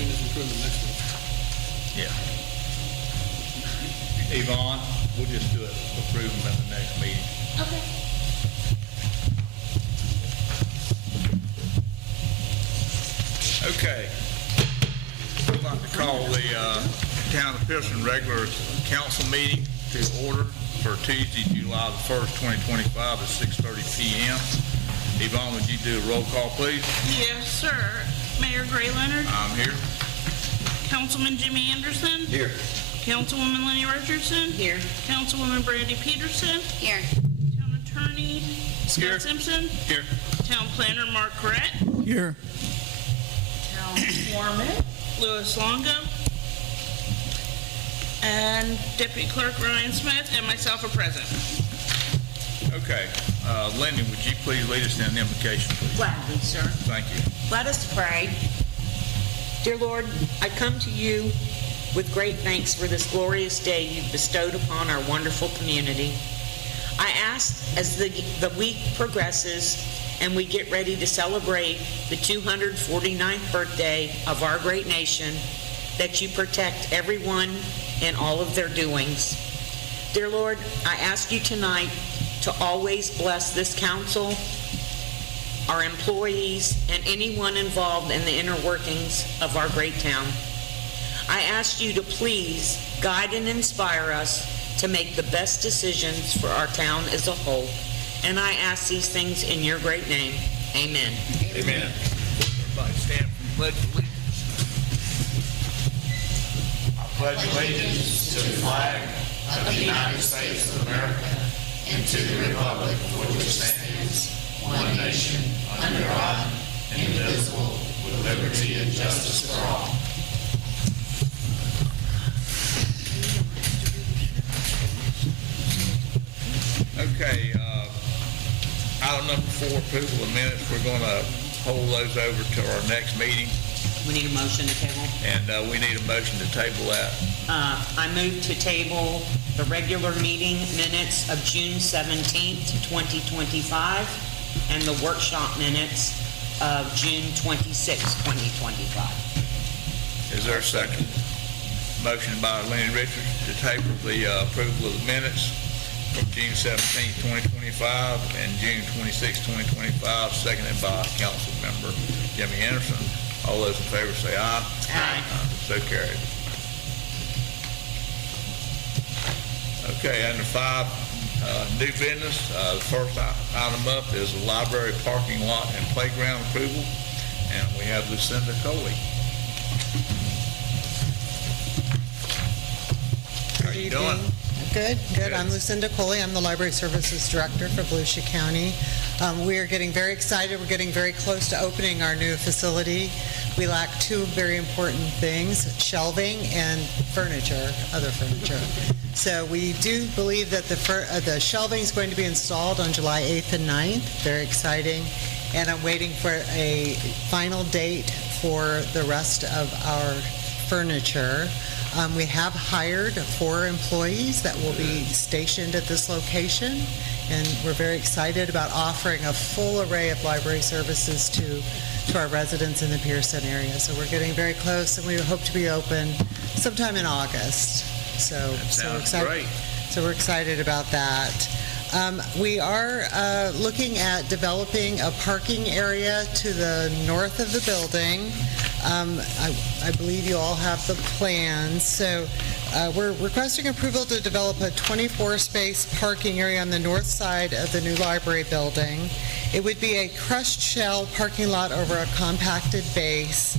we just approve the next one. Yeah. Yvonne, we'll just do it, approve them at the next meeting. Okay. Okay. I'd like to call the Town of Pierson regular council meeting to order for Tuesday, July the 1st, 2025 at 6:30 p.m. Yvonne, would you do a roll call, please? Yes, sir. Mayor Gray Leonard, I'm here. Councilman Jimmy Anderson, Here. Councilwoman Lenny Richardson, Here. Councilwoman Brandy Peterson, Here. Town Attorney Here. Scott Simpson, Here. Town Planner Mark Corrett, Here. Town Foreman Louis Longo, and Deputy Clerk Ryan Smith, and myself are present. Okay. Lenny, would you please lead us in the invocation, please? Gladly, sir. Thank you. Let us pray. Dear Lord, I come to you with great thanks for this glorious day you've bestowed upon our wonderful community. I ask as the week progresses and we get ready to celebrate the 249th birthday of our great nation, that you protect everyone and all of their doings. Dear Lord, I ask you tonight to always bless this council, our employees, and anyone involved in the inner workings of our great town. I ask you to please guide and inspire us to make the best decisions for our town as a whole. And I ask these things in your great name. Amen. Amen. Everybody stand for the Pledge of Allegiance. I pledge allegiance to the flag of the United States of America and to the republic for which it stands, one nation, under God, indivisible, with liberty and justice for all. Okay, item number 4, approval of minutes. We're going to hold those over to our next meeting, We need a motion to table. and we need a motion to table that. I move to table the regular meeting minutes of June 17th, 2025, and the workshop minutes of June 26th, 2025. Is there a second? Motion by Lenny Richards to table the approval of the minutes from June 17th, 2025, and June 26th, 2025, seconded by Council Member Jimmy Anderson. All those in favor say aye. Aye. So carried. Okay, under 5, new business. The first item up is the library parking lot and playground approval, and we have Lucinda Coley. How you doing? Good. Good. I'm Lucinda Coley. I'm the Library Services Director for Volusia County. We are getting very excited. We're getting very close to opening our new facility. We lack 2 very important things: shelving and furniture, other furniture. So we do believe that the shelving is going to be installed on July 8th and 9th. Very exciting. And I'm waiting for a final date for the rest of our furniture. We have hired 4 employees that will be stationed at this location, and we're very excited about offering a full array of library services to our residents in the Pierson area. So we're getting very close, and we hope to be open sometime in August. So Sounds excited. great. So we're excited about that. We are looking at developing a parking area to the north of the building. I believe you all have the plans. So we're requesting approval to develop a 24-space parking area on the north side of the new library building. It would be a crushed shell parking lot over a compacted base.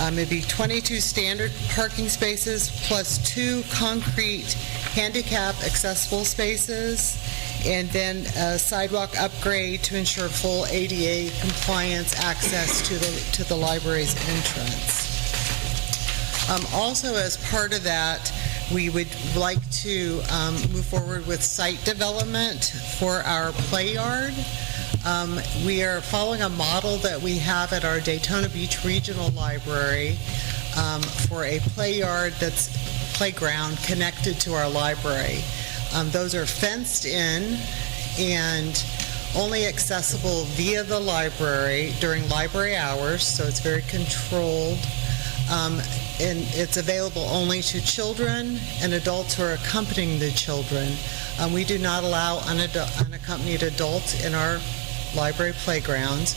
It'd be 22 standard parking spaces plus 2 concrete handicap accessible spaces, and then a sidewalk upgrade to ensure full ADA compliance access to the library's entrance. Also, as part of that, we would like to move forward with site development for our play yard. We are following a model that we have at our Daytona Beach Regional Library for a play yard that's playground connected to our library. Those are fenced in and only accessible via the library during library hours, so it's very controlled. And it's available only to children and adults who are accompanying the children. We do not allow unaccompanied adults in our library playgrounds.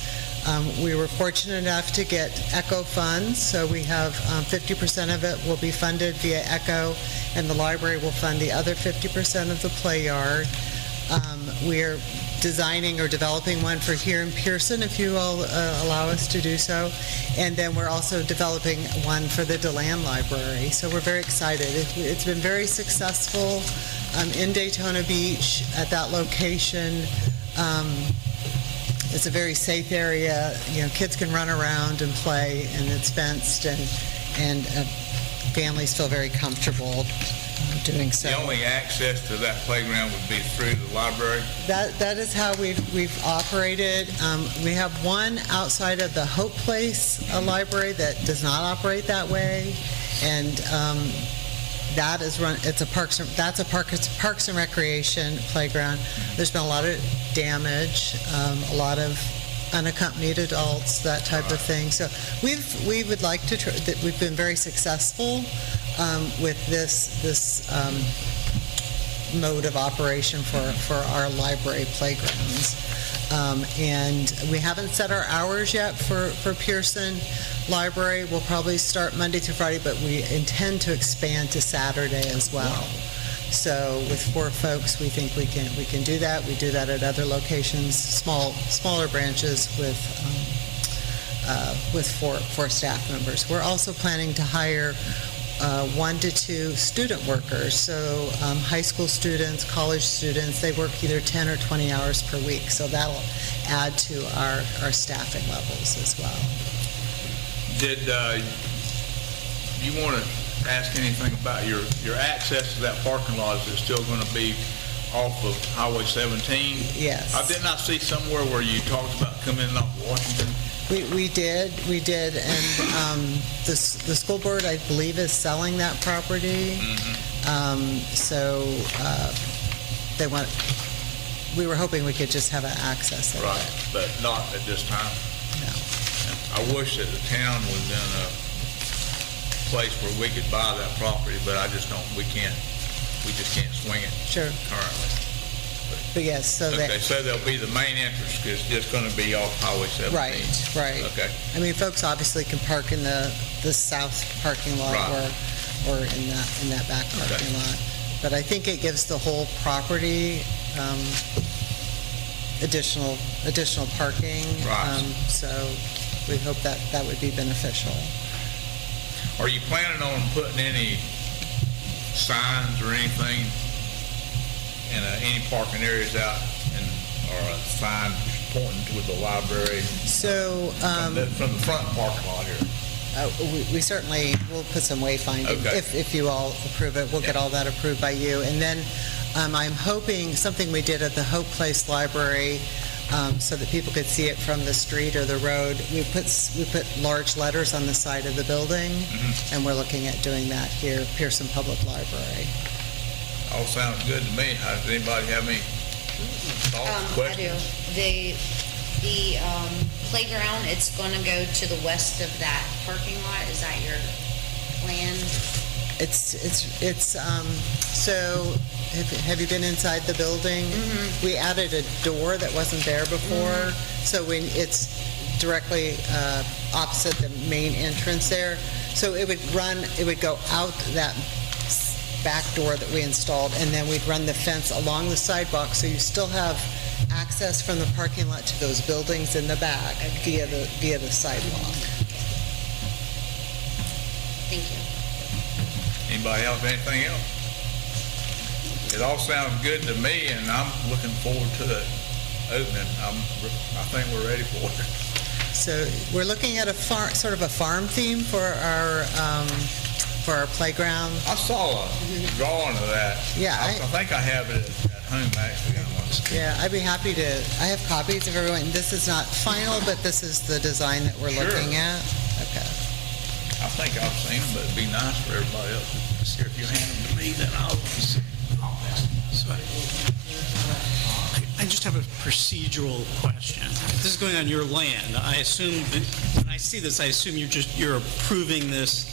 We were fortunate enough to get ECHO funds, so we have 50% of it will be funded via ECHO, and the library will fund the other 50% of the play yard. We're designing or developing one for here in Pierson, if you will allow us to do so. And then we're also developing one for the DeLand Library. So we're very excited. It's been very successful in Daytona Beach at that location. It's a very safe area. You know, kids can run around and play, and it's fenced, and families feel very comfortable doing so. The only access to that playground would be through the library? That is how we've operated. We have one outside of the Hope Place library that does not operate that way, and that is run. It's a Parks and Recreation playground. There's been a lot of damage, a lot of unaccompanied adults, that type of thing. So we would like to try that. We've been very successful with this mode of operation for our library playgrounds. And we haven't set our hours yet for Pierson Library. We'll probably start Monday through Friday, but we intend to expand to Saturday as well. So with 4 folks, we think we can do that. We do that at other locations, smaller branches with 4 staff members. We're also planning to hire 1 to 2 student workers. So high school students, college students, they work either 10 or 20 hours per week. So that'll add to our staffing levels as well. Did you want to ask anything about your access to that parking lot? Is it still going to be off of Highway 17? Yes. I did not see somewhere where you talked about coming in off Washington. We did, and the school board, I believe, is selling that property. So we were hoping we could just have an access of Right, it. but not at this time. No. I wish that the town was in a place where we could buy that property, but we just can't swing it Sure. currently. But yes, so Okay, so there'll be the main entrance, because it's just going to be off Highway 17. Right. Okay. I mean, folks obviously can park in the south parking lot Right. or in that back parking lot. But I think it gives the whole property additional parking. Right. So we hope that would be beneficial. Are you planning on putting any signs or anything in any parking areas out, or a sign pointing toward the library So from the front parking lot here? we certainly will put some wayfinding Okay. if you all approve it. We'll get all that approved by you. And then I'm hoping something we did at the Hope Place Library, so that people could see it from the street or the road. We put large letters on the side of the building, and we're looking at doing that here, Pierson Public Library. All sounds good to me. Does anybody have any thoughts, I questions? do. The playground, it's going to go to the west of that parking lot. Is that your plan? So have you been inside the building? We added a door that wasn't there before, so it's directly opposite the main entrance there. So it would go out that back door that we installed, and then we'd run the fence along the sidewalk, so you still have access from the parking lot to those buildings in the back via the sidewalk. Thank you. Anybody else, anything else? It all sounds good to me, and I'm looking forward to it opening. I think we're ready for it. So we're looking at sort of a farm theme for our playground. I saw a drawing of that. Yeah, I think I have it at home, actually. Yeah, I'd be happy to. I have copies of everyone. This is not final, but this is the design that we're Sure. looking at. Okay. I think I've seen them, but it'd be nice for everybody else to see. If you hand them to me, then I'll see. I just have a procedural question. This is going on your land. I assume that when I see this, I assume you're approving this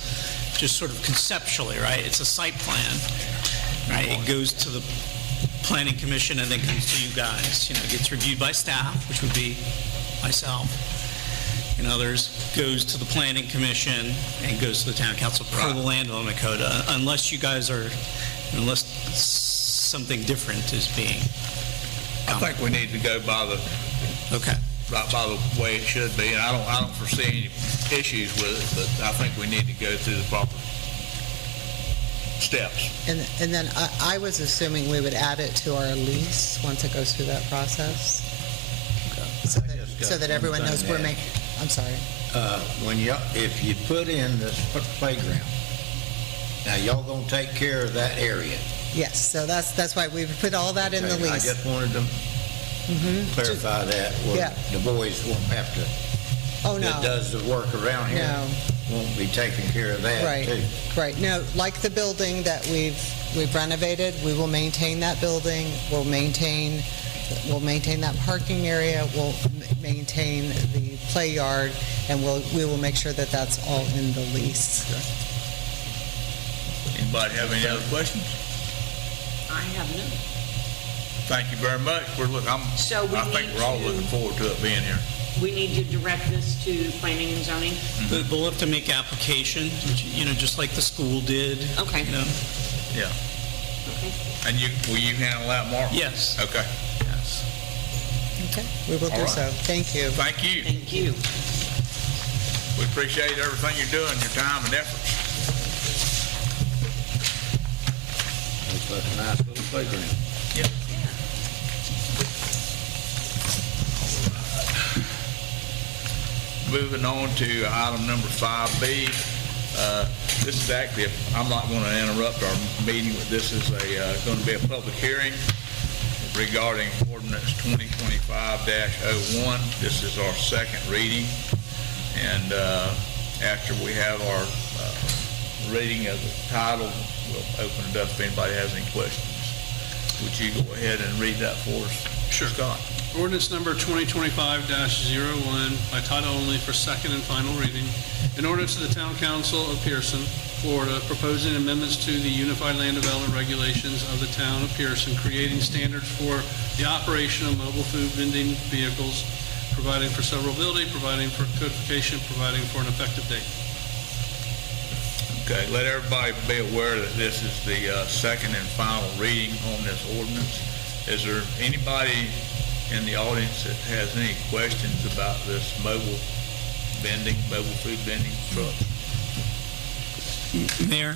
just sort of conceptually, right? It's a site plan, right? It goes to the planning commission and then comes to you guys. It gets reviewed by staff, which would be myself and others, goes to the planning commission and goes to the town council per the land development code, unless something different is being. I think we need to go by the way it should be, and I don't foresee any issues with it, but I think we need to go through the proper steps. And then I was assuming we would add it to our lease once it goes through that process. So that everyone knows we're making, I'm sorry. If you put in the playground, now y'all gonna take care of that area? Yes, so that's why we put all that in the Okay, I lease. just wanted to clarify that, Yeah. the boys won't have to, Oh, no. that does the work around here, No. won't be taking care of that Right, too. right. No, like the building that we've renovated, we will maintain that building, we'll maintain that parking area, we'll maintain the play yard, and we will make sure that that's all in the lease. Anybody have any other questions? I have none. Thank you very much. So we I think need we're all to- looking forward to it being here. We need to direct this to planning and zoning? They'll have to make application, just like the school did. Okay. Yeah. Okay. And will you handle that, Mark? Yes. Okay. Yes. Okay, we will All do right. so. Thank you. Thank you. Thank you. We appreciate everything you're doing, your time and efforts. Looks like a nice little playground. Yep. Moving on to item number 5B. This is actually, I'm not going to interrupt our meeting, but this is going to be a public hearing regarding ordinance 2025-01. This is our second reading. And after we have our reading of the title, we'll open it up if anybody has any questions. Would you go ahead and read that for us? Sure. Scott? Ordinance number 2025-01 by title only for second and final reading. An ordinance of the Town Council of Pierson, Florida, proposing amendments to the Unified Land Development Regulations of the Town of Pierson, creating standards for the operation of mobile food vending vehicles, providing for severability, providing for codification, providing for an effective date. Okay, let everybody be aware that this is the second and final reading on this ordinance. Is there anybody in the audience that has any questions about this mobile food vending truck? Mayor,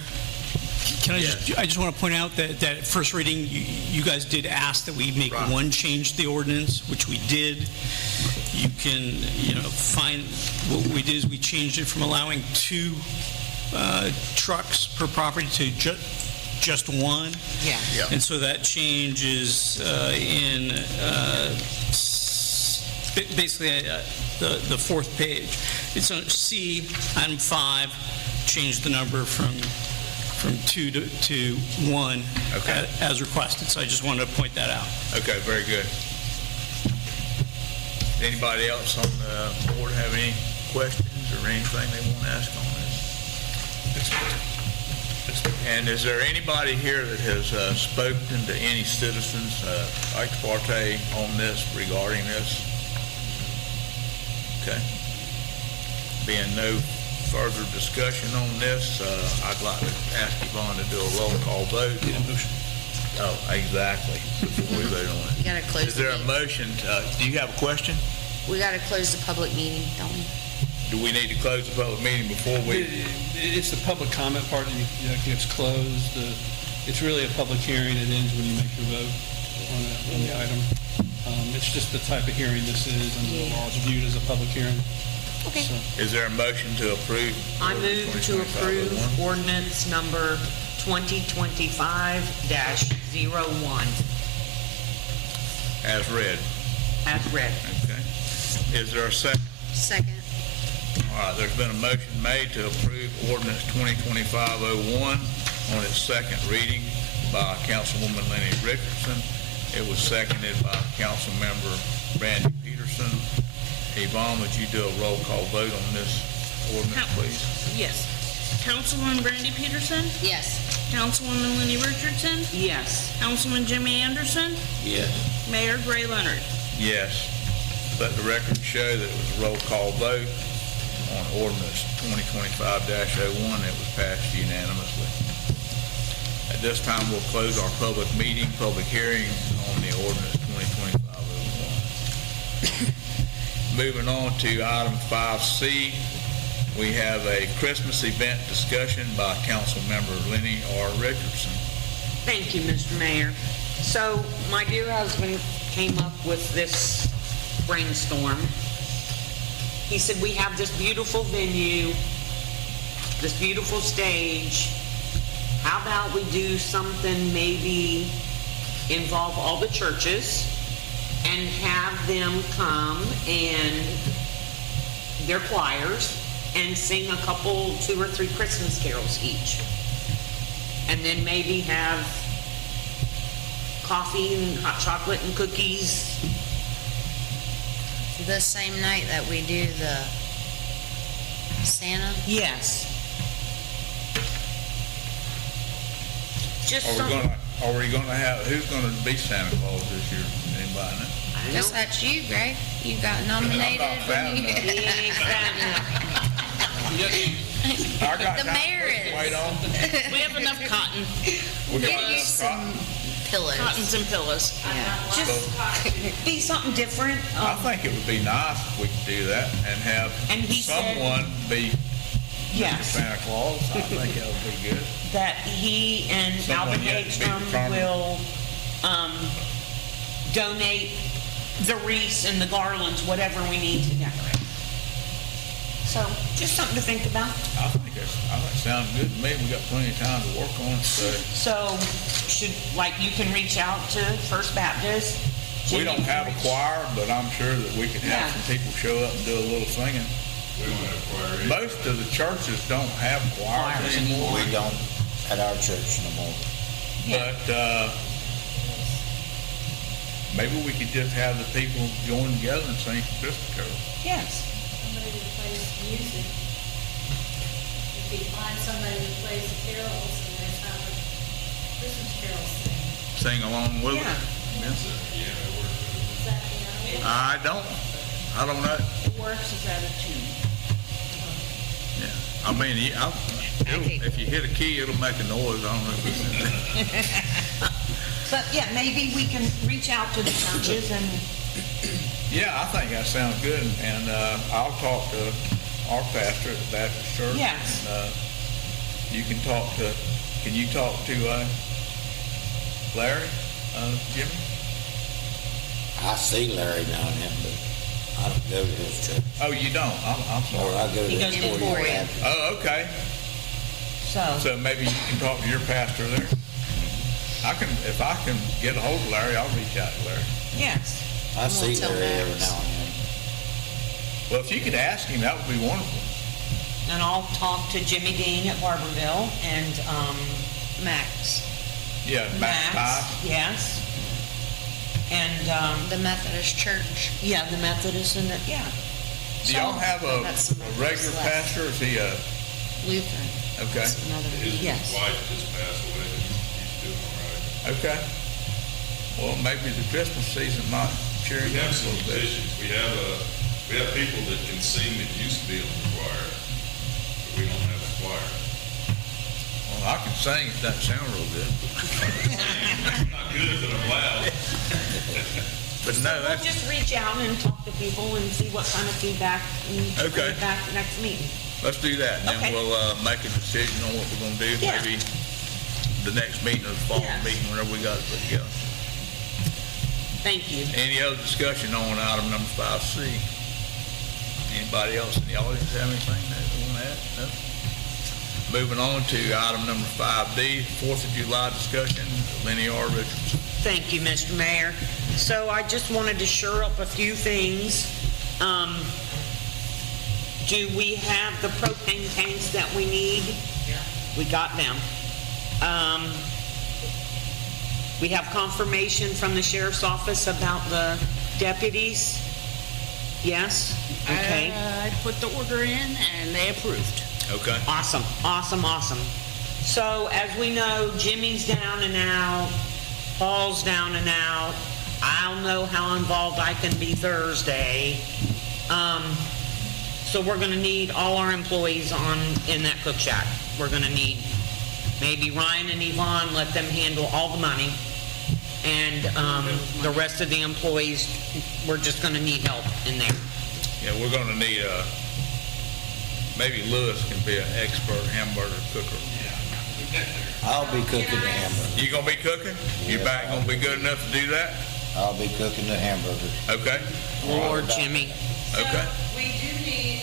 can I I just want to point out that at first reading, you guys did ask that we make one change to the ordinance, which we did. You can, find, what we did is we changed it from allowing 2 trucks per property to just 1. Yeah. And so that change is in basically the fourth page. It's on C, item 5, change the number from 2 to 1 Okay. as requested. So I just wanted to point that out. Okay, very good. Anybody else on the board have any questions or anything they want to ask on this? And is there anybody here that has spoken to any citizens ex parte on this, regarding this? Okay. Being no further discussion on this, I'd like to ask Yvonne to do a roll call vote. Oh, exactly, before we vote on We it. gotta close Is the there a meeting. motion? Do you have a question? We gotta close the public meeting, don't we? Do we need to close the public meeting before we? It's the public comment part that gets closed. It's really a public hearing. It ends when you make your vote on the item. It's just the type of hearing this is, and the law is viewed as a public hearing. Okay. So, Is there a motion to approve? I move to approve 2025-01? ordinance number 2025-01 As read. as read. Okay. Is there a second? Second. All right, there's been a motion made to approve ordinance 2025-01 on its second reading by Councilwoman Lenny Richardson. It was seconded by Councilmember Randy Peterson. Yvonne, would you do a roll call vote on this ordinance, please? Yes. Councilwoman Brandy Peterson, Yes. Councilwoman Lenny Richardson, Yes. Councilman Jimmy Anderson, Yes. Mayor Gray Leonard. Yes. Let the record show that it was a roll call vote on ordinance 2025-01. It was passed unanimously. At this time, we'll close our public meeting, public hearing on the ordinance 2025-01. Moving on to item 5C, we have a Christmas event discussion by Councilmember Lenny R. Richardson. Thank you, Mr. Mayor. So, my dear husband came up with this brainstorm. He said, we have this beautiful venue, this beautiful stage. How about we do something, maybe involve all the churches and have them come and their choirs and sing a couple, 2 or 3 Christmas carols each. And then maybe have coffee and hot chocolate and cookies. The same night that we do the Santa? Yes. Just Are we gonna have, who's gonna be Santa Claus this year? Anybody know? I Guess know. that's you, Greg. You got nominated. I'm not fat when you- enough. He ain't fat enough. I got The time mayor to is. wait on. We have enough cotton, We got Get you enough some cotton. pillows. cottons and pillows. Just be something different. I think it would be nice if we could do that and have And he said- someone be Yes, Santa Claus. I think that would be good. that he and Someone Alvin yet to be Hagstrom determined. will donate the wreaths and the garlands, whatever we need to decorate. So, just something to think about. I think it sounds good to me. We got plenty of time to work on it, so. So, you can reach out to First Baptist. We Jimmy don't can have a reach- choir, but I'm sure that we could have Yeah. some people show up and do a little singing. We don't have a choir either. Most of the churches don't have choirs Choirs anymore. We don't at our church no more. Yeah. But, maybe we could just have the people join together and sing some Christmas carols. Yes. Somebody that plays music. If you find somebody that plays the carols and there's not a Christmas carol sing, Sing along with Yeah. us. is that, you know? I don't know. It works as out of tune. Yeah. I mean, if you hit a key, it'll make a noise. I don't know if it's. But yeah, maybe we can reach out to the churches and, Yeah, I think that sounds good, and I'll talk to our pastor at the Baptist Church. Yes. And, can you talk to Larry, Jimmy? I see Larry now and then, but I don't go to his church. Oh, you don't? I'm Or sorry. I go to He goes to Emporia Emporia. Baptist. Oh, okay. So maybe you can talk to your pastor there. If I can get a hold of Larry, I'll reach out to Larry. yes. I see tell Larry every Max. now and then. Well, if you could ask him, that would be wonderful. And I'll talk to Jimmy Dean at Barberville and, Max, Yeah, Max Pye. Yes. And, the Methodist Church. yeah, the Methodist and the, yeah. Do y'all have a That's some regular left. pastor, or is he a, Lutheran. okay, That's another. His Yes. wife just passed away, but he's doing all right. okay. Well, maybe the Christmas season might cheer We him have up a some little bit. musicians, we have people that can sing that used to be on the choir, but we don't have a choir. Well, I can sing, it doesn't sound real good. Not good, but I'm loud. But no, We'll that's, just reach out and talk to people and see what kind of feedback and bring Okay. it back next meeting. let's do that, and then Okay. we'll, make a decision on what we're gonna do, Yeah. maybe the next meeting or the following Yes. meeting, whenever we got it put together. Thank you. Any other discussion on item number 5C? Anybody else in the audience have anything they want to add? No? Moving on to item number 5D, 4th of July discussion, Lenny R. Richardson. Thank you, Mr. Mayor. So I just wanted to shore up a few things. Do we have the propane tanks that we need? Yeah. We got them. We have confirmation from the sheriff's office about the deputies. Yes? Okay. I put the order in and they approved. Okay. Awesome, awesome, awesome. So as we know, Jimmy's down and out, Paul's down and out. I'll know how involved I can be Thursday. So we're gonna need all our employees in that cook shack. We're gonna need maybe Ryan and Yvonne, let them handle all the money. And, the rest of the employees, we're just gonna need help in there. Yeah, we're gonna need, maybe Lewis can be an expert hamburger cooker. I'll be cooking the hamburger. You gonna be cooking? Your back gonna be good enough to do that? I'll be cooking the hamburgers. Okay, Lord, Jimmy. okay. So we do need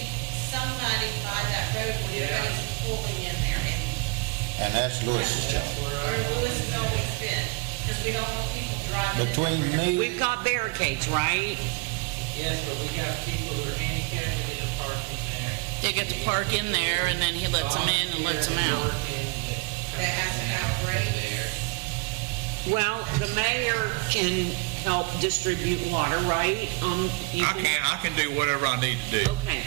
somebody by that road when everybody's pulling in there, And that's Lewis's job. where Lewis has always been, because we don't want people driving. in Between there. me, We've got barricades, right? Yes, but we got people who are handicapped that get to park in there. They get to park in there and then he lets them in and lets them out. That has to have rates. Well, the mayor can help distribute water, right? I can do whatever I need to do. Okay.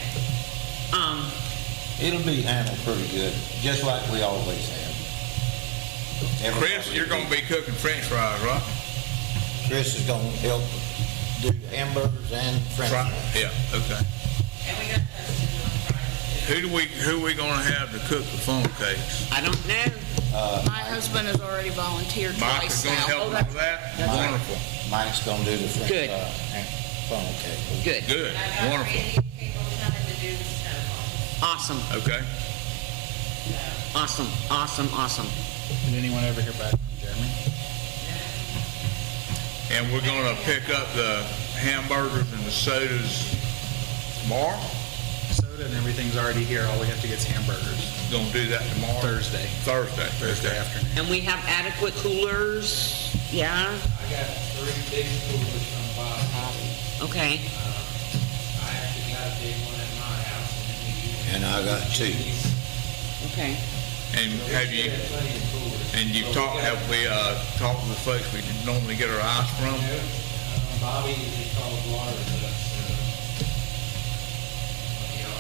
it'll be handled pretty good, just like we always have. Chris, you're gonna be cooking french fries, right? Chris is gonna help do hamburgers and french fries. Yeah, okay. And we got Dustin on Friday. Who we gonna have to cook the phone cakes? I don't know. My husband has already volunteered Mike is twice gonna now. help with that? Wonderful. Mike's gonna do the french Good. fry and funnel cake. Good. Good, And I got wonderful. Randy people coming to do the snowball. Awesome, Okay. awesome, awesome, awesome. Did anyone ever hear back from Jeremy? And we're gonna pick up the hamburgers and the sodas tomorrow? Soda and everything's already here. All we have to get is hamburgers. Gonna do that tomorrow? Thursday. Thursday. Afternoon. And we have adequate coolers, yeah? I got 3 big coolers from Bob Hobby. Okay, I actually got a big one at my house, and then we use And I got 2. okay. And have you, plenty of coolers. and you've talked, have we, talked to the folks we normally get our ice from? Bobby usually calls water with us, when y'all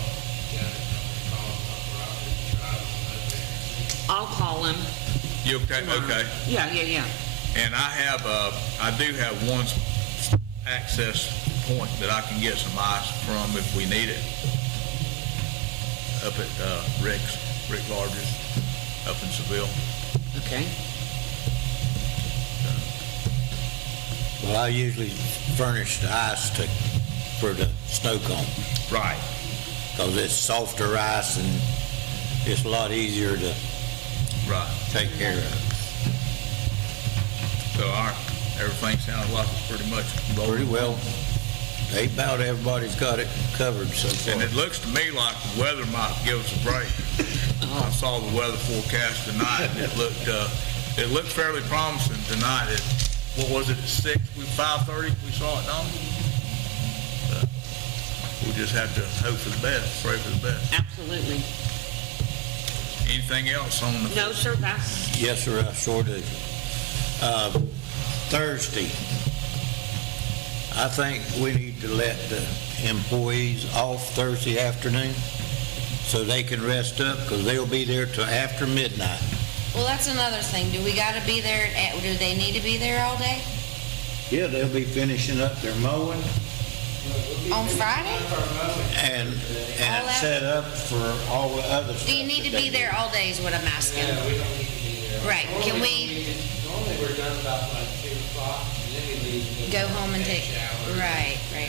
got it, calls up for us, we drive them up there. I'll call him. You okay? Okay. Yeah, yeah, yeah. And I do have one access point that I can get some ice from if we need it. Up at, Rick Large's, up in Seville. Okay. Well, I usually furnish the ice for the snow cone, Right. because it's softer ice and it's a lot easier to Right. take care of. So everything sounds like it's pretty much rolling. Pretty well. About everybody's got it covered so far. And it looks to me like the weather might give us a break. I saw the weather forecast tonight, and it looked fairly promising tonight. What was it, at 5:30 we saw it, Don? We just have to hope for the best, pray for the best. Absolutely. Anything else on the? No, sir, that's, Yes, sir, I sure do. Thursday, I think we need to let the employees off Thursday afternoon so they can rest up, because they'll be there till after midnight. Well, that's another thing. Do we gotta be there, do they need to be there all day? Yeah, they'll be finishing up their mowing On Friday? and All that? set up for all the other stuff. Do you need to that be they there all day is what I'm asking? Yeah, we don't need to be there. Right, can we Normally we're done about like 2 o'clock, and then we leave. and go home and take, shower. right. Make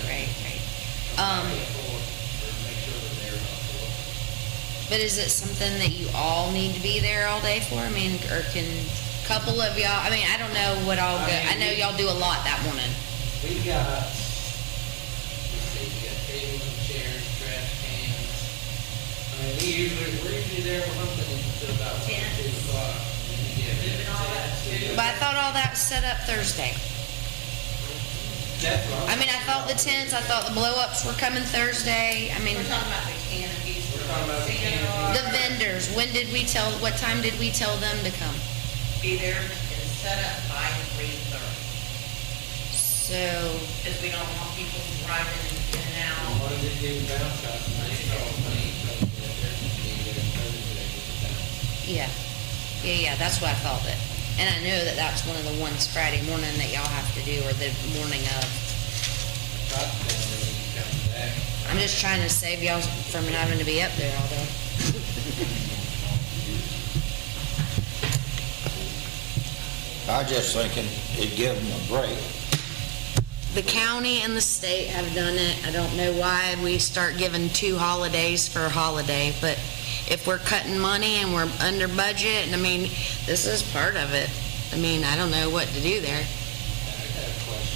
sure we're there about 4. But is it something that you all need to be there all day for? I mean, or can a couple of y'all, I mean, I don't know what all go, I know y'all do a lot that morning. We got, let's see, we got tables and chairs, trash cans. I mean, we're usually there with something until about 2 o'clock. And then we get moving all that too. But I thought all that was set up Thursday. That's what I mean, I thought the tents, I thought the blow-ups were coming Thursday. I mean, We're talking about the canopies. We're talking about the canopies. the vendors, what time did we tell them to come? Be there and set up by 3:30. So, Because we don't want people driving in and out. Why did they give bounce out? They told me, so they're gonna be there Thursday with the bounce. yeah, that's what I felt it. And I know that that's one of the ones Friday morning that y'all have to do, or the morning of. Got them, they need to come back. I'm just trying to save y'all from having to be up there all day. I just thinking it'd give them a break. The county and the state have done it. I don't know why we start giving 2 holidays for a holiday, but if we're cutting money and we're under budget, and I mean, this is part of it. I mean, I don't know what to do there.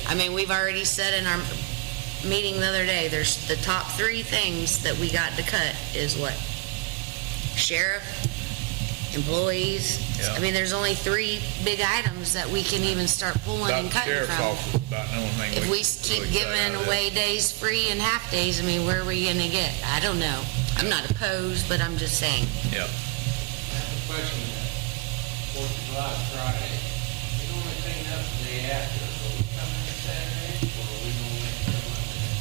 I mean, we've already said in our meeting the other day, there's the top 3 things that we got to cut is what? Sheriff, employees. Yeah. I mean, there's only 3 big items that we can even start pulling About and the cutting sheriff's from. office, about the only thing If we keep really cut out giving of that. away days free and half days, I mean, where are we gonna get? I don't know. I'm not opposed, but I'm just saying. Yeah. I have a question, 4th of July is Friday. We normally clean up the day after, are we coming in Saturday, or are we gonna wait till Monday?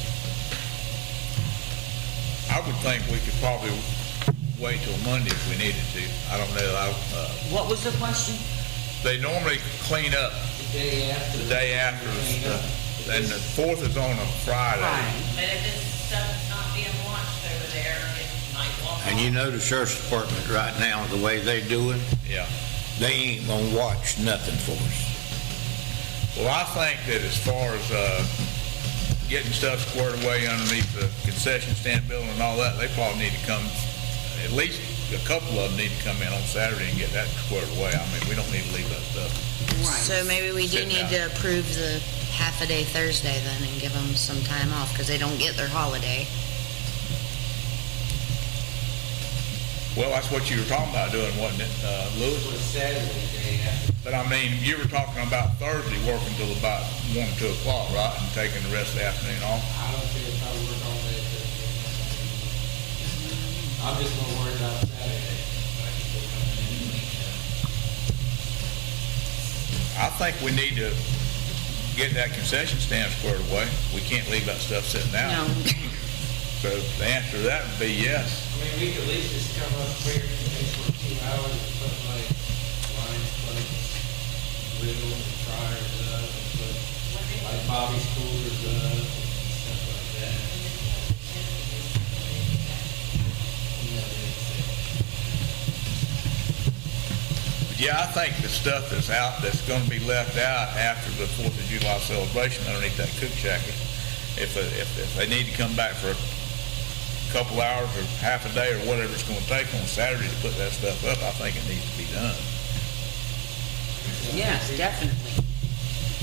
I would think we could probably wait till Monday if we needed to. I don't know, What was the question? they normally clean up The day after. the day after, Clean up. and the 4th is on a Friday. But if this stuff's not being watched over there, it might walk off. And you know the sheriff's department right now, the way they doing, Yeah. they ain't gonna watch nothing for us. Well, I think that as far as getting stuff squared away underneath the concession stand building and all that, they probably need to come, at least a couple of them need to come in on Saturday and get that squared away. I mean, we don't need to leave that stuff. So maybe we do Sit need down. to approve the half a day Thursday then and give them some time off because they don't get their holiday. Well, that's what you were talking about doing, wasn't it, Lewis? It was Saturday, day after. But I mean, you were talking about Thursday, working till about 1 or 2 o'clock, right? And taking the rest of the afternoon off? I don't care if I work all day Thursday. I'm just more worried about Saturday. I can still come in and clean up. I think we need to get that concession stand squared away. We can't leave that stuff sitting out. No. So the answer to that would be yes. I mean, we could at least just come up here for 2 hours and put like lines, plates, riddle and fryers up and put like Bobby's coolers up and stuff like that. Yeah, I think the stuff that's out, that's gonna be left out after the 4th of July celebration underneath that cook jacket, if they need to come back for a couple hours or half a day or whatever it's gonna take on Saturday to put that stuff up, I think it needs to be done. Yes, definitely.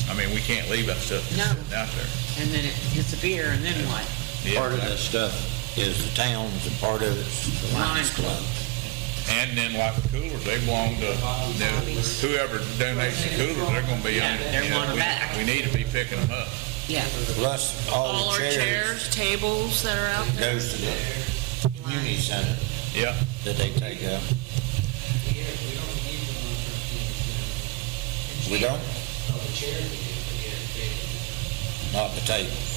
I mean, we can't leave that stuff No. sitting out there. And then it disappear, and then what? Yeah. Part of that stuff is the towns and part of it's the Lions Club. And then like the coolers, they belong to, whoever donates the coolers, they're gonna be on, They're going back. we need to be picking them up. Yeah. Plus all All our the chairs chairs, tables that are out there. goes to the community center Yeah, that they take out. Yeah, we don't use them on Thursday. We don't, Oh, the chairs we get, we get a table. not the tables,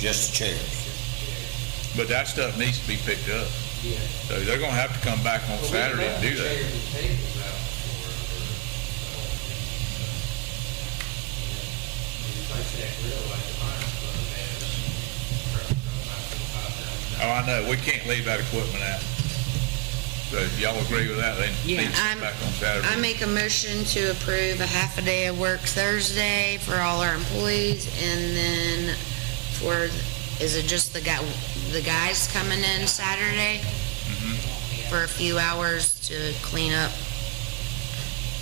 just the chairs. but that stuff needs to be picked up. Yeah. So they're gonna have to come back on Saturday and do that. Chairs and tables out for, replace that grill like the Lions Club has. For about $5,000. Oh, I know, we can't leave that equipment out. So if y'all agree with that, they Yeah, need to come back on Saturday. I make a motion to approve a half a day of work Thursday for all our employees and then for, is it just the guys coming in Saturday? For a few hours to clean up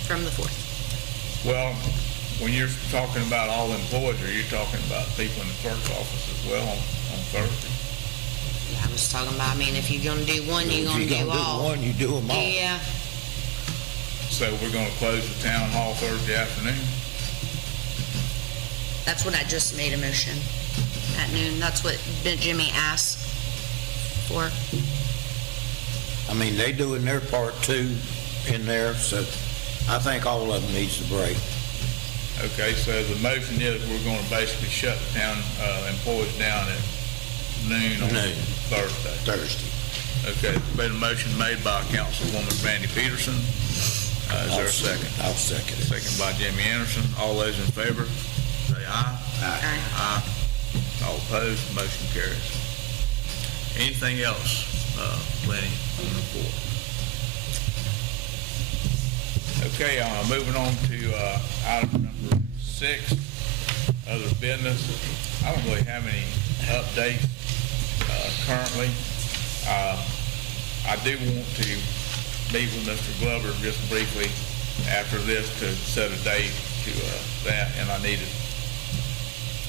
from the 4th. Well, when you're talking about all employees, are you talking about people in the clerk's office as well on Thursday? Yeah, I was talking about, I mean, if you're gonna do one, you're gonna If you're do gonna do all. one, you do them all. Yeah, So we're gonna close the town hall Thursday afternoon? that's what I just made a motion at noon. That's what Jimmy asked for. I mean, they doing their part too in there, so I think all of them needs a break. Okay, so the motion is we're gonna basically shut the town, employees down at noon on Noon. Thursday. Thursday. Okay, there's been a motion made by Councilwoman Brandy Peterson. Is there a second? I'll second it. Second by Jimmy Anderson. All those in favor, say aye. Aye. Aye. All opposed, motion carries. Anything else, Lenny, on the floor? Okay, moving on to item number 6, other business. I don't really have any updates currently. I do want to meet with Mr. Glover just briefly after this to set a date to that, and I needed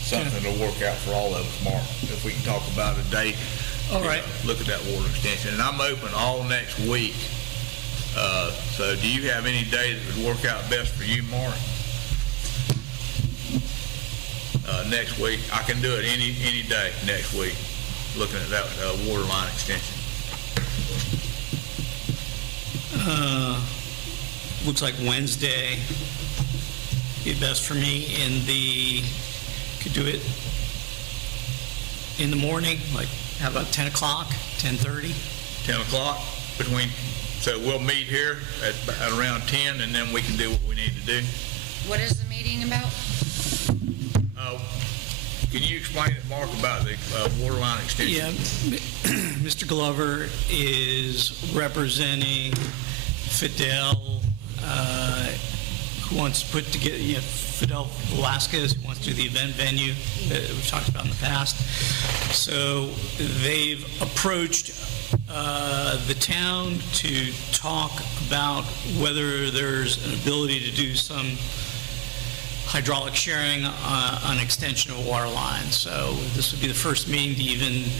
something to work out for all of us, Mark. If we can talk about a date. All right. Look at that water extension. And I'm open all next week. So do you have any day that would work out best for you, Mark? Next week, I can do it any day next week, looking at that water line extension. Looks like Wednesday be best for me. Could do it in the morning, like how about 10 o'clock, 10:30? 10 o'clock so we'll meet here at around 10, and then we can do what we need to do. What is the meeting about? Can you explain it, Mark, about the water line extension? Yeah, Mr. Glover is representing Fidel, who wants to put together, Fidel Velasquez, who wants to do the event venue that we've talked about in the past. So they've approached the town to talk about whether there's an ability to do some hydraulic sharing on extension of a water line. So this would be the first meeting to even,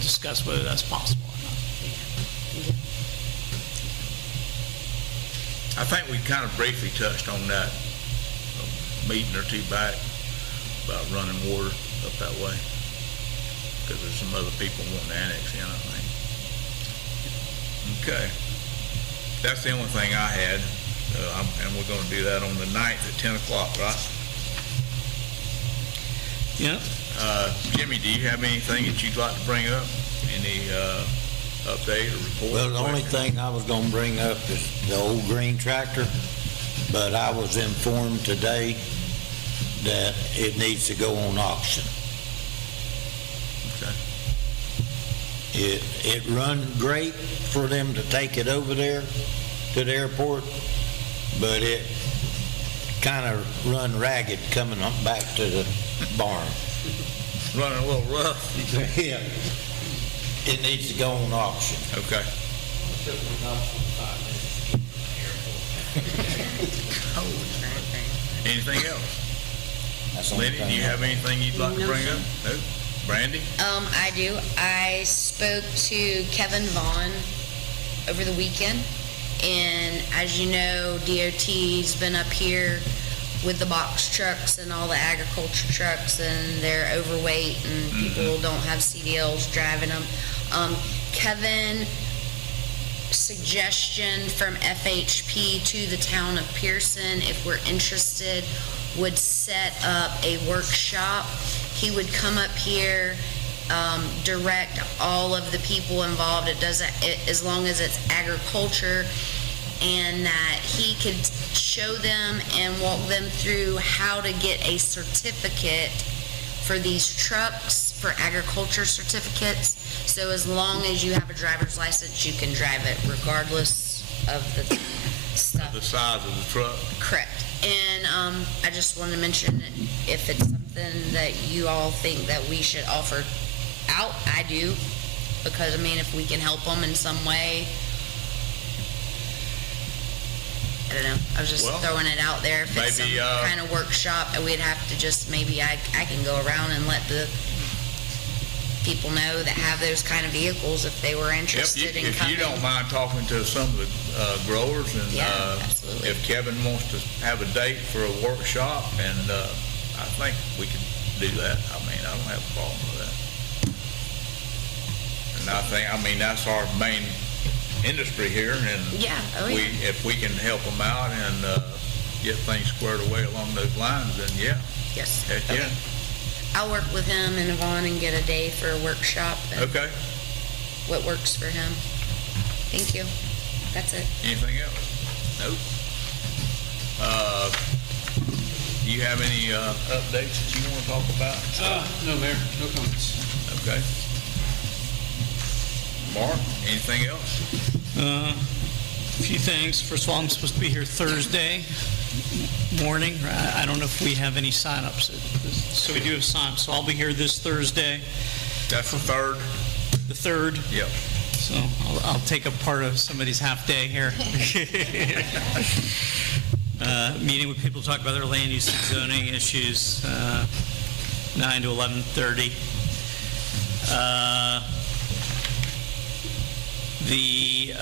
discuss whether that's possible or not. I think we kind of briefly touched on that a meeting or two back about running water up that way, because there's some other people wanting to annex in, I think. Okay. That's the only thing I had, and we're going to do that on the 9th at 10 o'clock, right? Yeah. Jimmy, do you have anything that you'd like to bring up? Any update or report? Well, the only thing I was gonna bring up is the old green tractor, but I was informed today that it needs to go on auction. Okay. It run great for them to take it over there to the airport, but it kind of run ragged coming up back to the barn. Running a little rough. Yeah. It needs to go on auction. Okay. Took me about 5 minutes to get from the airport. Anything else? That's the only Lenny, thing do you have anything you'd like to No, bring sir. up? No? Brandy? I do. I spoke to Kevin Vaughn over the weekend, and as you know, DOT's been up here with the box trucks and all the agriculture trucks, and they're overweight, and people don't have CDLs driving them. Kevin, suggestion from FHP to the town of Pierson, if we're interested, would set up a workshop. He would come up here, direct all of the people involved. It doesn't, as long as it's agriculture, and that he could show them and walk them through how to get a certificate for these trucks, for agriculture certificates. So as long as you have a driver's license, you can drive it regardless of the stuff. The size of the truck? Correct. And I just wanted to mention that if it's something that you all think that we should offer out, I do. Because, if we can help them in some way, I don't know. I was just Well, throwing it out there. If it's some maybe, kind of workshop, we'd have to just, maybe I can go around and let the people know that have those kind of vehicles if they were interested in If coming. you don't mind talking to some of the growers, and Yeah, absolutely. if Kevin wants to have a date for a workshop, and I think we can do that. I don't have a problem with that. And I think, that's our main industry here, and Yeah, oh yeah. if we can help them out and get things squared away along those lines, then yeah, Yes. heck yeah. I'll work with him and Yvonne and get a day for a workshop and Okay, what works for him. Thank you. That's it. anything else? Nope. Do you have any updates that you want to talk about? No, Mayor, no comments. Okay. Mark, anything else? A few things. First of all, I'm supposed to be here Thursday morning. I don't know if we have any signups. So we do have signups. So I'll be here this Thursday, That's the third? the 3rd. Yep. So I'll take a part of somebody's half day here. Meeting with people to talk about their land use and zoning issues, 9 to 11:30. The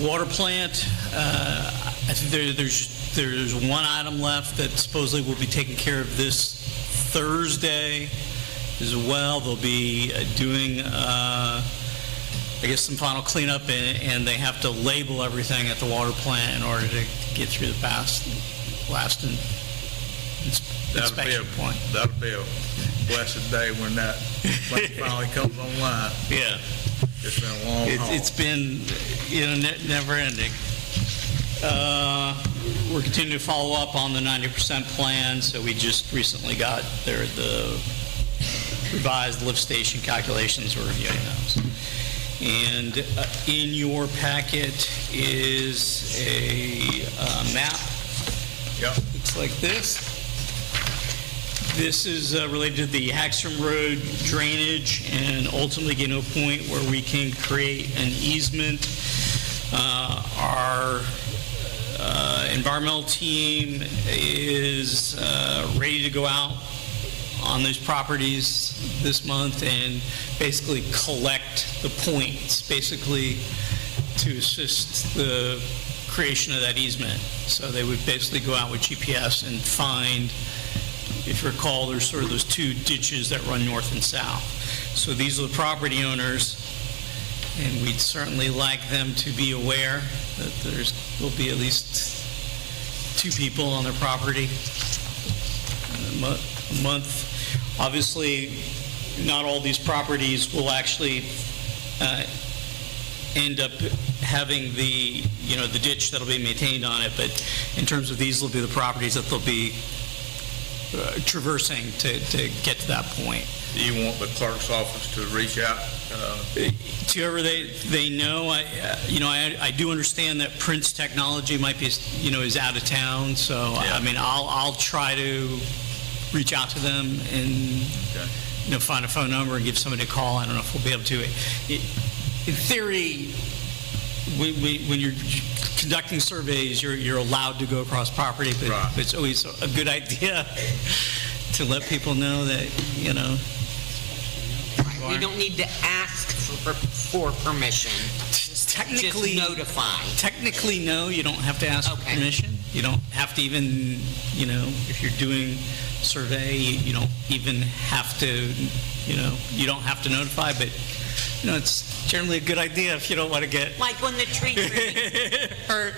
water plant, I think there's one item left that supposedly will be taken care of this Thursday as well. They'll be doing, I guess, some final cleanup, and they have to label everything at the water plant in order to get through the last inspection point. That'll be a blessed day when that plant finally comes online. Yeah. It's been a long haul. It's been, never ending. We're continuing to follow up on the 90% plan, so we just recently got the revised lift station calculations. We're reviewing those. And in your packet is a map. Yep. Looks like this. This is related to the Hackstrom Road drainage and ultimately getting to a point where we can create an easement. Our environmental team is ready to go out on those properties this month and basically collect the points, basically to assist the creation of that easement. So they would basically go out with GPS and find, if you recall, there's sort of those two ditches that run north and south. So these are the property owners, and we'd certainly like them to be aware that will be at least two people on their property a month. Obviously, not all these properties will actually end up having the ditch that'll be maintained on it, but in terms of these will be the properties that they'll be traversing to get to that point. Do you want the clerk's office to reach out? To whoever they know, I do understand that Prince Technology might be, is out of town, so Yeah. I mean, I'll try to reach out to them and find a phone number and give somebody a call. I don't know if we'll be able to. In theory, when you're conducting surveys, you're allowed to go across property, but Right. it's always a good idea to let people know that, We don't need to ask for permission. technically, Just notify. Technically, no, you don't have to ask for Okay. permission. You don't have to even, if you're doing survey, you don't even have to, you don't have to notify, but, it's generally a good idea if you don't want to get Like when the tree hurt.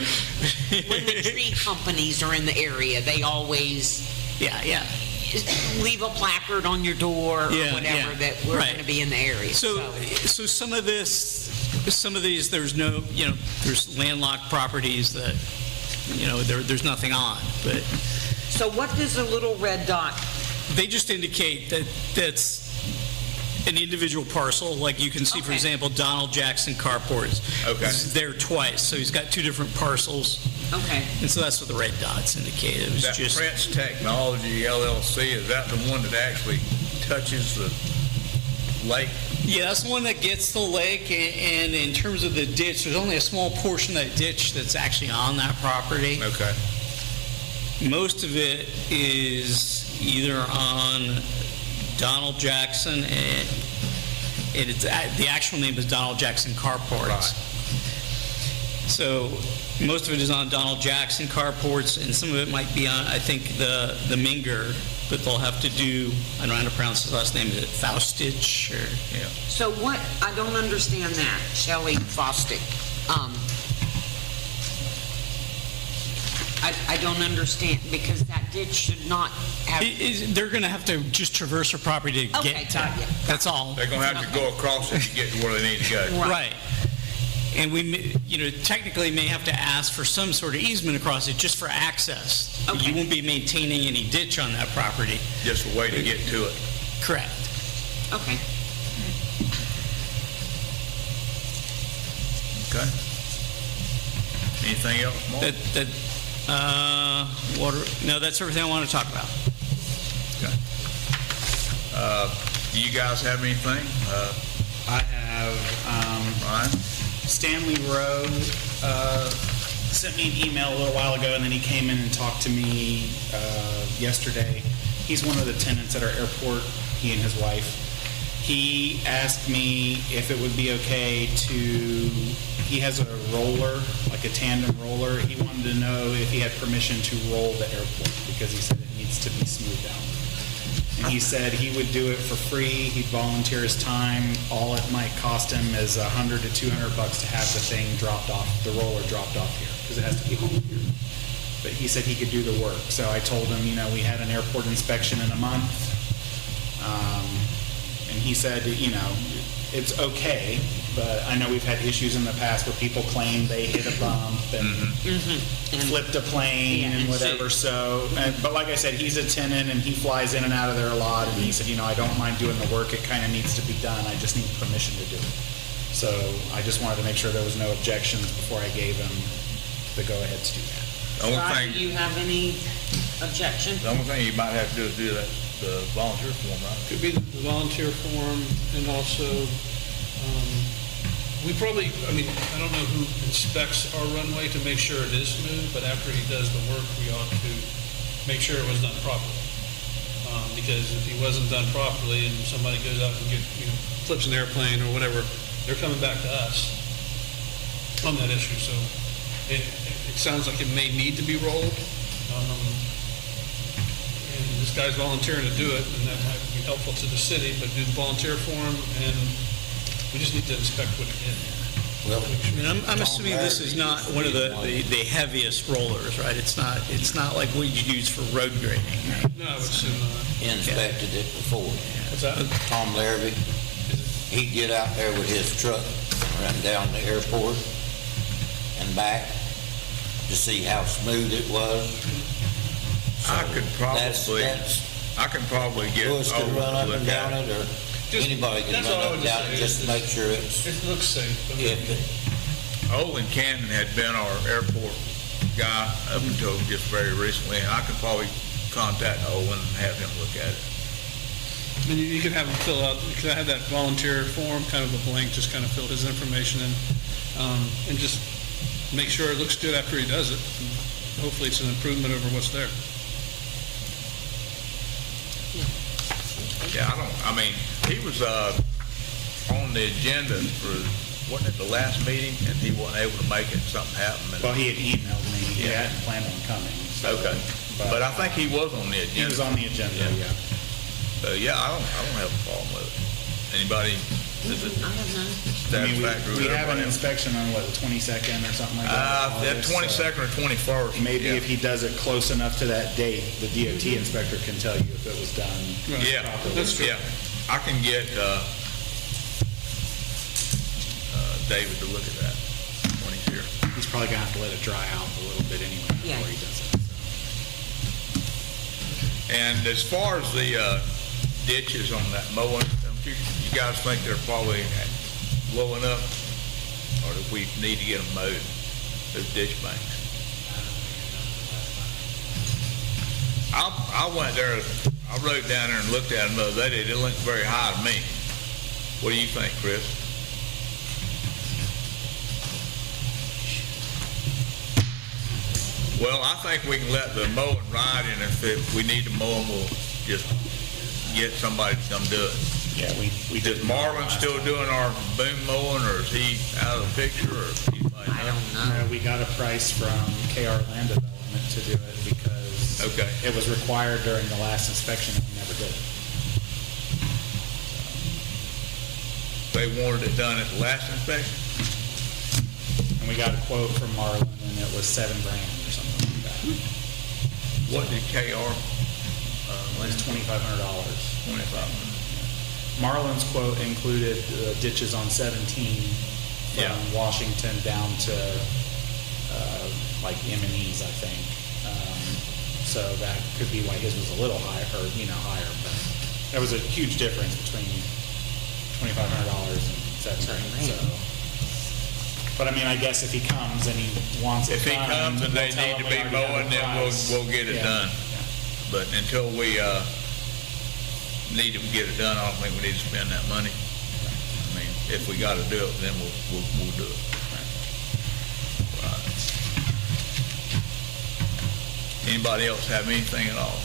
when the tree companies are in the area, they always Yeah. leave a placard on your door or Yeah, whatever yeah. that we're Right. going to be in the area. So some of these, there's no, there's landlocked properties that, there's nothing on, but So what does a little red dot? they just indicate that that's an individual parcel. Like you can see, for Okay. example, Donald Jackson Carports. Okay. He's there twice, so he's got two different parcels, Okay. and so that's what the red dots indicate. It was That just, Prince Technology LLC, is that the one that actually touches the lake? yeah, that's the one that gets the lake, and in terms of the ditch, there's only a small portion of that ditch that's actually on that property. Okay. Most of it is either on Donald Jackson, and the actual name is Donald Jackson Carports. Right. So most of it is on Donald Jackson Carports, and some of it might be on, I think, the Minger, but they'll have to do, I don't know how to pronounce his last name, is it Faustich, or, yeah. So what, I don't understand that, Shelley Fostick. I don't understand, because that ditch should not have, They're going to have to just traverse her property to okay, get to got it. you. That's all. They're gonna have to go across it to get to where they need to go. Right. And technically may have to ask for some sort of easement across it just for access. Okay. You won't be maintaining any ditch on that property. Just a way to get to it. Correct. Okay. Okay. Anything else, Mark? Water, no, that's everything I want to talk about. Okay. Do you guys have anything? I have, Ryan? Stanley Rowe sent me an email a little while ago, and then he came in and talked to me yesterday. He's one of the tenants at our airport, he and his wife. He asked me if it would be okay he has a roller, like a tandem roller. He wanted to know if he had permission to roll the airport, because he said it needs to be smoothed out. And he said he would do it for free. He'd volunteer his time. All it might cost him is $100 to $200 to have the thing dropped off, the roller dropped off here, because it has to be hauled here. But he said he could do the work. So I told him, we had an airport inspection in a month. And he said, it's okay, but I know we've had issues in the past where people claim they hit a bump and flipped a plane and whatever. So, but like I said, he's a tenant and he flies in and out of there a lot. And he said, I don't mind doing the work. It kind of needs to be done. I just need permission to do it. So I just wanted to make sure there was no objections before I gave him the go-ahead to do that. The only Scott, thing, do you have any objection? the only thing you might have to do is do that, the volunteer form, right? Could be the volunteer form, and also, we probably, I don't know who inspects our runway to make sure it is smooth, but after he does the work, we ought to make sure it was done properly. Because if he wasn't done properly and somebody goes out and flips an airplane or whatever, they're coming back to us on that issue. So it sounds like it may need to be rolled. And this guy's volunteering to do it, and that might be helpful to the city, but do the volunteer form, and we just need to inspect what it is. Well, I'm assuming this is not one of the heaviest rollers, right? It's not like what you use for road grading. Right? No, it's in, inspected it before. what's that? Tom Larrabee, he'd get out there with his truck, run down the airport and back to see how smooth it was. I could That's probably get Louis could over run up to look and down at it. it, or Just- anybody can that's run all I up would and down say it, just to is make sure it's, It looks safe. if it, Olin Cannon had been our airport guy up until just very recently, and I could probably contact Olin and have him look at it. And you can have him fill out, you can have that volunteer form, kind of a blank, just kind of fill his information in, and just make sure it looks good after he does it. And hopefully it's an improvement over what's there. Yeah, he was on the agenda for, wasn't it the last meeting, and he wasn't able to make it, something happened. Well, he had emailed me. He Yeah. hadn't planned on coming. So, Okay, but I think he was on the agenda. he was on the agenda, Yeah. yeah. So, yeah, I don't have a problem with it. Anybody, is it I don't know. satisfactory with We have everybody an else? inspection on, what, the 22nd or something like that? That August, 22nd or 21st. Maybe yeah. if he does it close enough to that date, the DOT inspector can tell you if it was done Yeah, properly. that's true. Yeah, I can get David to look at that when he's here. He's probably gonna have to let it dry out a little bit anyway Yeah. before he does it. And as far as the ditches on that mowing, don't you guys think they're probably low enough? Or do we need to get them mowed, those ditch banks? I went there, I rode down there and looked at them the other day. They didn't look very high to me. What do you think, Chris? Well, I think we can let the mowing ride, and if we need to mow them, we'll just get somebody to come do it. Yeah, we Is Marlon still doing our boom mowing, or is he out of the picture, or anybody I know? don't know. We got a price from KR Land Development to do it because Okay. it was required during the last inspection and we never did it. They wanted it done at the last inspection? And we got a quote from Marlin and it was $7,000 or something like that. What did KR, It's $2,500. 25? Marlon's quote included ditches on 17 from Yeah. Washington down to like M&E's, I think. So that could be why his was a little higher, or higher. But there was a huge difference between $2,500 and 17. So, but I mean, I guess if he comes and he wants it If he done, comes and they we'll tell need him to we be already have mowing, a then price. we'll get it Yeah. done. Yeah. But until we, need to get it done, I don't think we need to spend that money. I mean, if we gotta do it, then we'll do it. Right. Anybody else have anything at all?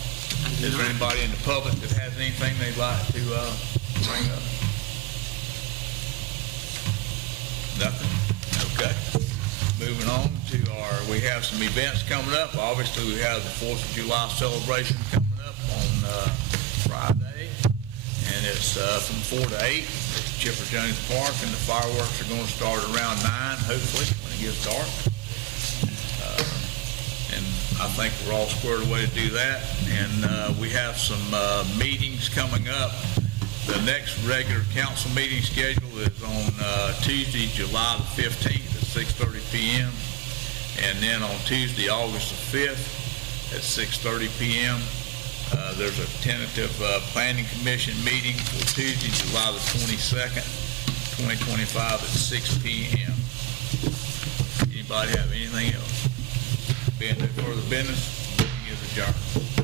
Is there anybody in the public that has anything they'd like to, bring up? Nothing? Okay. Moving on to we have some events coming up. Obviously, we have the 4th of July celebration coming up on, Friday, and it's, from 4 to 8 at Chipper Jones Park, and the fireworks are gonna start around 9, hopefully, when it gets dark. And I think we're all squared away to do that. And we have some meetings coming up. The next regular council meeting schedule is on Tuesday, July the 15th at 6:30 p.m. And then on Tuesday, August the 5th at 6:30 p.m. There's a tentative planning commission meeting for Tuesday, July the 22nd, 2025 at 6 p.m. Anybody have anything else? Being no further business, meeting is adjourned.